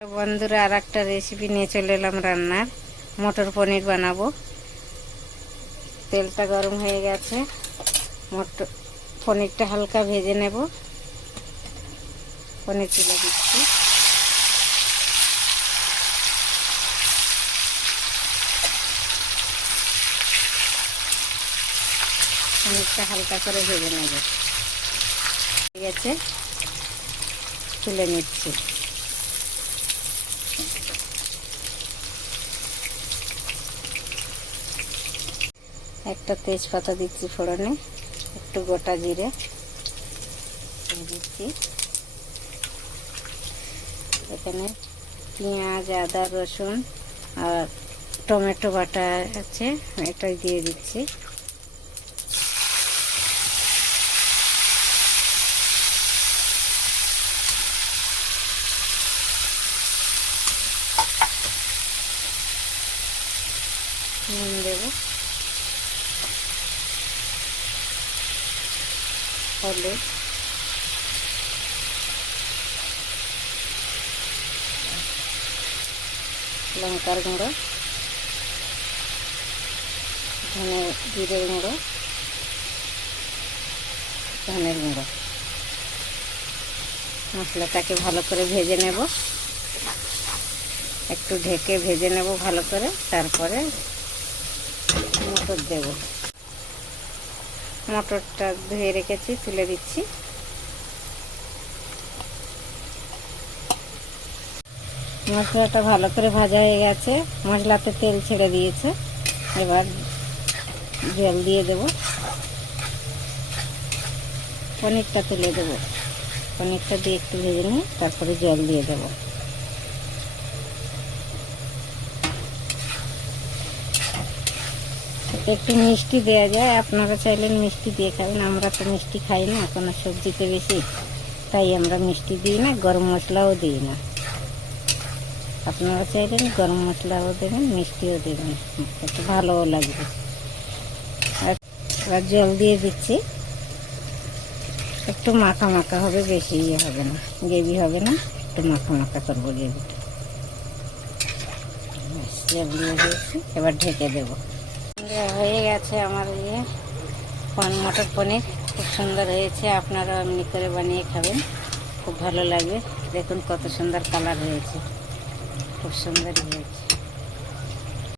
বন্ধুরা, আর একটা রেসিপি নিয়ে চলে এলাম রান্নার। মটর পনির বানাবো। তেলটা গরম হয়ে গেছে, পনিরটা হালকা ভেজে নেব। পনির তুলে দিচ্ছি। পনিরটা হালকা করে ভেজে নেব। হয়ে গেছে, তুলে নিচ্ছি। একটা তেজপাতা দিচ্ছি ফোড়নে, একটু গোটা জিরে দিচ্ছি। এখানে পেঁয়াজ, আদা, রসুন আর টমেটো বাটা আছে, এটাই দিয়ে দিচ্ছি। নুন দেব, হলুদ, লঙ্কার গুঁড়ো, জিরের গুঁড়ো, ধনের গুঁড়ো। মশলাটাকে ভালো করে ভেজে নেব, একটু ঢেকে ভেজে নেব ভালো করে। তারপরে মটর দেব। মটরটা ধুয়ে রেখেছি, তুলে দিচ্ছি। মশলাটা ভালো করে ভাজা হয়ে গেছে, মশলাতে তেল ছেড়ে দিয়েছে। এবার জল দিয়ে দেব, পনিরটা তুলে দেব। পনিরটা দিয়ে একটু ভেজে নিয়ে তারপরে জল দিয়ে দেব। একটু মিষ্টি দেওয়া যায়, আপনারা চাইলেন মিষ্টি দিয়ে খাবেন। আমরা তো মিষ্টি খাই না কোনো সবজিতে বেশি, তাই আমরা মিষ্টি দিই না, গরম মশলাও দিই না। আপনারা চাইলেন গরম মশলাও দেবেন, মিষ্টিও দেবেন, একটু ভালোও লাগবে। আর জল দিয়ে দিচ্ছি। একটু মাখা মাখা হবে, বেশি ইয়ে হবে না, গ্রেভি হবে না, একটু মাখা মাখা করবো গ্রেভিটা। জল দিয়ে দিয়েছি, এবার ঢেকে দেবো। হয়ে গেছে আমার মটর পনির, খুব সুন্দর হয়েছে। আপনারা এমনি করে বানিয়ে খাবেন, খুব ভালো লাগবে। দেখুন কত সুন্দর কালার হয়েছে, খুব সুন্দর হয়েছে।